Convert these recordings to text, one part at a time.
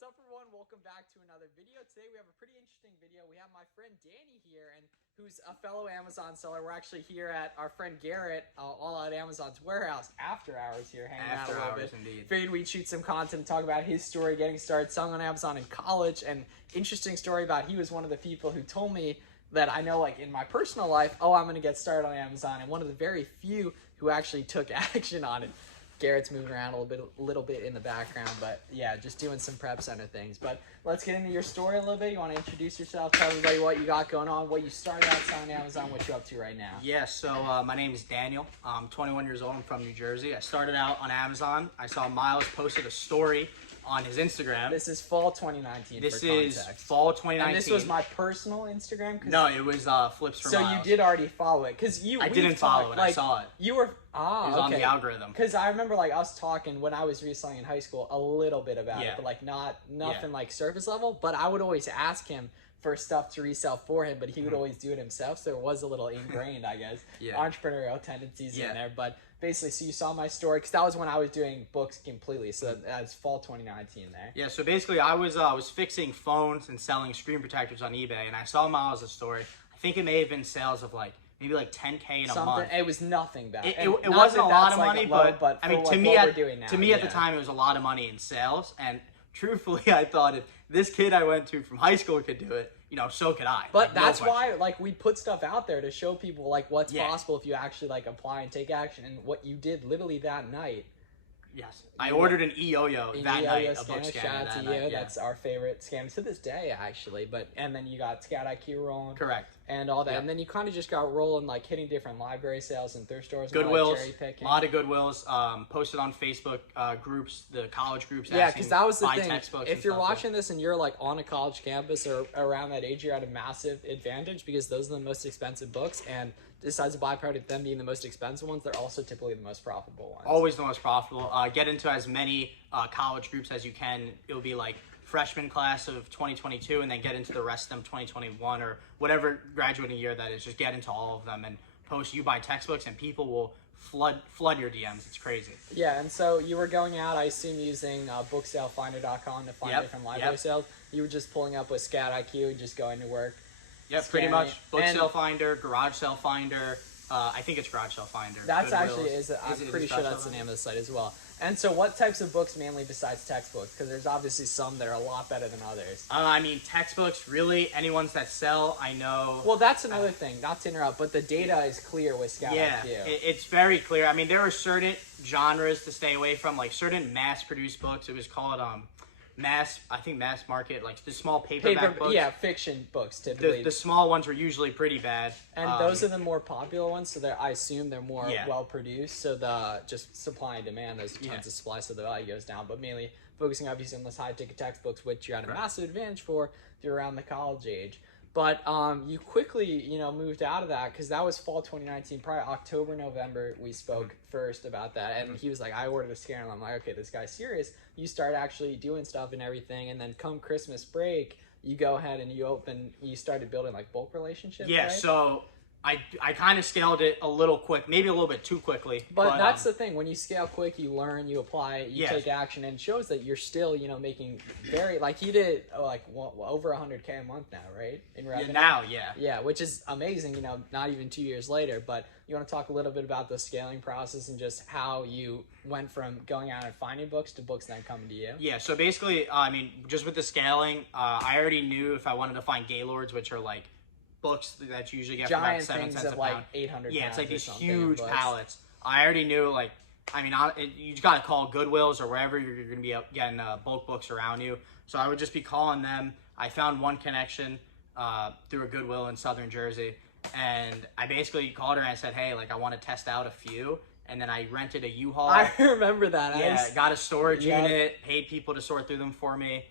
What's up, everyone? Welcome back to another video. Today we have a pretty interesting video. We have my friend Danny here, and who's a fellow Amazon seller. We're actually here at our friend Garrett, all at Amazon's warehouse, after hours here, hanging out a little bit. Indeed. Figured we'd shoot some content, talk about his story, getting started selling on Amazon in college, and interesting story about he was one of the people who told me that I know, like, in my personal life, oh, I'm going to get started on Amazon, and one of the very few who actually took action on it. Garrett's moving around a little bit in the background, but yeah, just doing some prep center things. But let's get into your story a little bit. You want to introduce yourself, tell everybody what you got going on, what you started out selling on Amazon, what you're up to right now. Yeah, so my name is Daniel. I'm 21 years old. I'm from New Jersey. I started out on Amazon. I saw Miles posted a story on his Instagram. This is fall 2019. This is fall 2019. And this was my personal Instagram? No, it was Flips for so Miles. You did already follow it? Because I didn't follow it. Like, I saw it. You were... It was on the algorithm. Because I remember, like, us talking when I was reselling in high school a little bit about it, but, like, nothing like surface level. But I would always ask him for stuff to resell for him, but he would always do it himself, so it was a little ingrained, I guess, entrepreneurial tendencies in there. But basically, so you saw my story, because that was when I was doing books completely, so that's fall 2019 there. Yeah, so basically I was fixing phones and selling screen protectors on eBay, and I saw Miles' story. I think it may have been sales of like maybe like 10K in a month. It was nothing bad. It wasn't a lot of money, but I mean, to me at the time, it was a lot of money in sales. And truthfully, I thought if this kid I went to from high school could do it, you know, so could I. But that's why, like, we put stuff out there to show people, like, what's possible if you actually, like, apply and take action. And what you did literally that night. Yes. I ordered an e-yo-yo that night, a book scanner. Shout out to you. That's our favorite scanner to this day, actually. And then you got Scout IQ rolling. Correct. And all that. And then you kind of just got rolling, like, hitting different library sales and thrift stores. Goodwills. A lot of Goodwills. Posted on Facebook groups, the college groups. Yeah, because that was the thing. If you're watching this and you're, like, on a college campus or around that age, you're at a massive advantage because those are the most expensive books. And besides the byproduct of them being the most expensive ones, they're also typically the most profitable ones. Always the most profitable. Get into as many college groups as you can. It'll be like freshman class of 2022, and then get into the rest of them 2021 or whatever graduating year that is. Just get into all of them and post you buy textbooks, and people will flood your DMs. It's crazy. Yeah, and so you were going out, I assume, using booksalefinder.com to find different library sales. You were just pulling up with Scout IQ, just going to work. Yep, pretty much. Book Sale Finder, Garage Sale Finder. I think it's Garage Sale Finder. That's actually I'm pretty sure that's the name of the site as well. And so, what types of books mainly besides textbooks? Because there's obviously some that are a lot better than others. I mean, textbooks. Really, any ones that sell, I know. Well, that's another thing. Not to interrupt, but the data is clear with Scout IQ. Yeah, it's very clear. I mean, there are certain genres to stay away from, like certain mass-produced books. It was called mass market, like the small paperback books. Yeah, fiction books typically. The small ones were usually pretty bad. And those are the more popular ones, so I assume they're more well produced. So the just supply and demand, there's tons of supply, so the value goes down. But mainly focusing obviously on those high ticket textbooks, which you're at a massive advantage for if you're around the college age. But you quickly, moved out of that because that was fall 2019, probably October, November. We spoke first about that, and he was like, "I ordered a scanner." And I'm like, "Okay, this guy's serious." You start actually doing stuff and everything, and then come Christmas break, you go ahead and you started building like bulk relationships. Yeah, right? So I kind of scaled it a little quick, maybe a little bit too quickly. But that's the thing. When you scale quick, you learn, you apply, you take action, and it shows that you're still, making very, like you did, over 100K a month now, right? In revenue? Yeah, which is amazing, not even 2 years later. But you want to talk a little bit about the scaling process and just how you went from going out and finding books to books then coming to you? Yeah, so basically, I mean, just with the scaling, I already knew if I wanted to find Gaylords, which are like books that you usually get for about 7 cents a pound. Like 800 it's like these huge pallets. I already knew, like, I mean, you got to call Goodwills or wherever you're going to be getting bulk books around you. So I would just be calling them. I found one connection through a Goodwill in Southern Jersey, and I basically called her and I said, hey, like, I want to test out a few. And then I rented a U-Haul. I remember that. Yeah, got a storage unit, paid people to sort through them for me.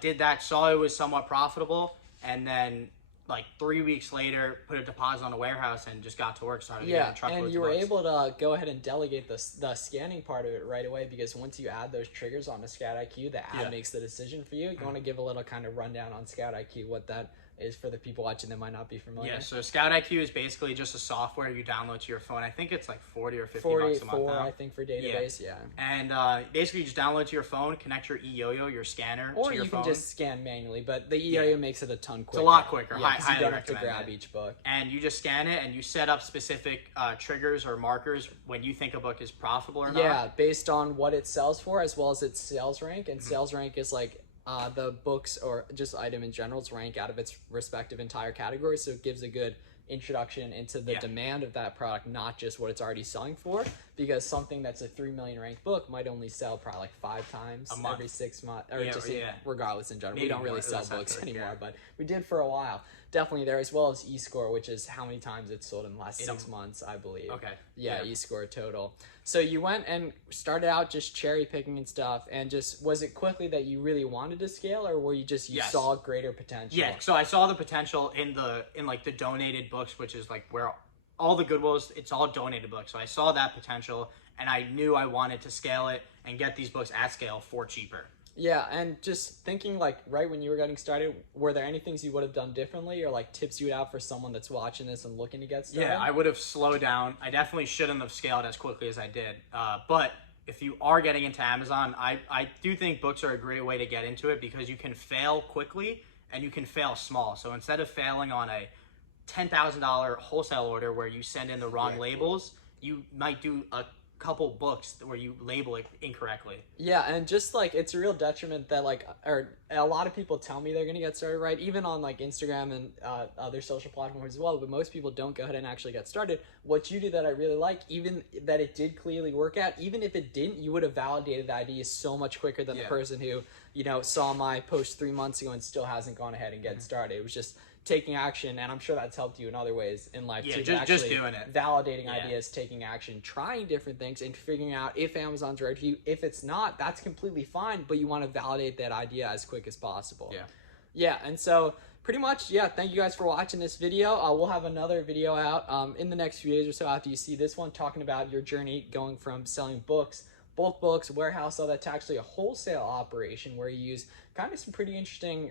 Did that, saw it was somewhat profitable, and then like 3 weeks later, put a deposit on a warehouse and just got to work. Started getting truckloads. And you were able to go ahead and delegate the scanning part of it right away because once you add those triggers onto Scout IQ, the ad makes the decision for you. You want to give a little kind of rundown on Scout IQ, what that is for the people watching that might not be familiar. Yeah, so Scout IQ is basically just a software you download to your phone. I think it's like 40 or 50 bucks a month now. I think, for database, yeah. And basically you just download to your phone, connect your e-yo-yo, your scanner, or to your phone. Or you can just scan manually, but the e-yo-yo makes it a ton quicker. It's a lot quicker. Yeah, because you don't have to grab each book. And you just scan it, and you set up specific triggers or markers when you think a book is profitable or not. Yeah, based on what it sells for, as well as its sales rank. And sales rank is like the books or just item in general's rank out of its respective entire category, so it gives a good introduction into the demand of that product, not just what it's already selling for, because something that's a 3 million ranked book might only sell probably like 5 times every 6 months, or regardless in general. Maybe we don't really sell books anymore, but we did for a while. Definitely there, as well as eScore, which is how many times it's sold in the last 6 months, I believe. Okay. Yeah, eScore total. So you went and started out just cherry picking and stuff, and just, was it quickly that you really wanted to scale, or were you just, you saw greater potential? Yeah, so I saw the potential in like the donated books, which is like where all the Goodwills, it's all donated books. So I saw that potential, and I knew I wanted to scale it and get these books at scale for cheaper. Yeah, and just thinking, like, right when you were getting started, were there any things you would have done differently, or like tips you would have for someone that's watching this and looking to get started? Yeah, I would have slowed down. I definitely shouldn't have scaled as quickly as I did. But if you are getting into Amazon, I do think books are a great way to get into it, because you can fail quickly and you can fail small. So instead of failing on a $10,000 wholesale order where you send in the wrong labels, you might do a couple books where you label it incorrectly. Yeah, and just like, it's a real detriment that like, or a lot of people tell me they're gonna get started right, even on like Instagram and other social platforms as well, but most people don't go ahead and actually get started. What you do that I really like, even that it did clearly work out, even if it didn't, you would have validated the idea so much quicker than the person who, you know, saw my post 3 months ago and still hasn't gone ahead and get started. It was just taking action, and I'm sure that's helped you in other ways in life too. Just doing it, validating ideas, taking action, trying different things, and figuring out if Amazon's right for you. If it's not, that's completely fine, but you want to validate that idea as quick as possible. Yeah, and so pretty much, thank you guys for watching this video. We'll have another video out in the next few days or so after you see this one, talking about your journey going from selling books, bulk books, warehouse, all that, to actually a wholesale operation where you use kind of some pretty interesting,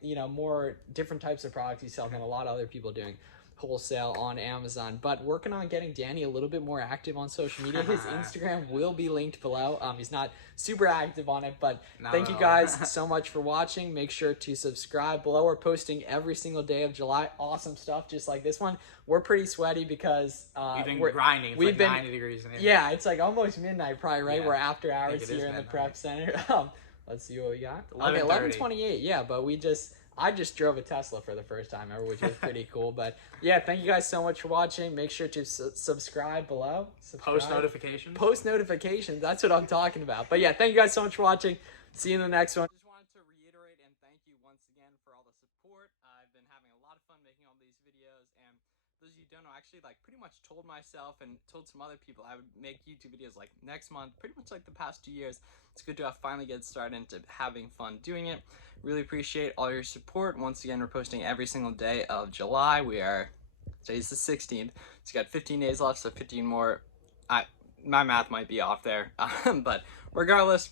you know, more different types of products you sell than a lot of other people doing wholesale on Amazon. But working on getting Danny a little bit more active on social media. His Instagram will be linked below. He's not super active on it, but thank you guys so much for watching. Make sure to subscribe below. We're posting every single day of July. Awesome stuff just like this one. We're pretty sweaty because we've been grinding. It's like 90 degrees in here. Yeah, it's like almost midnight probably, right? We're after hours here in the prep center. Let's see what we got. Okay, 11:28. Yeah, but I just drove a Tesla for the first time ever, which was pretty cool. But yeah, thank you guys so much for watching. Make sure to subscribe below. Post notifications. Post notifications. That's what I'm talking about. But yeah, thank you guys so much for watching. See you in the next one. Just wanted to reiterate and thank you once again for all the support. I've been having a lot of fun making all these videos, and those of you who don't know, I actually like pretty much told myself and told some other people I would make YouTube videos like next month, pretty much like the past 2 years. It's good to finally get started into having fun doing it. Really appreciate all your support. Once again, we're posting every single day of July. Today's the 16th. So you got 15 days left, so 15 more. My math might be off there, but regardless,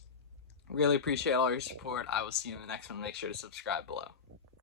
really appreciate all your support. I will see you in the next one. Make sure to subscribe below.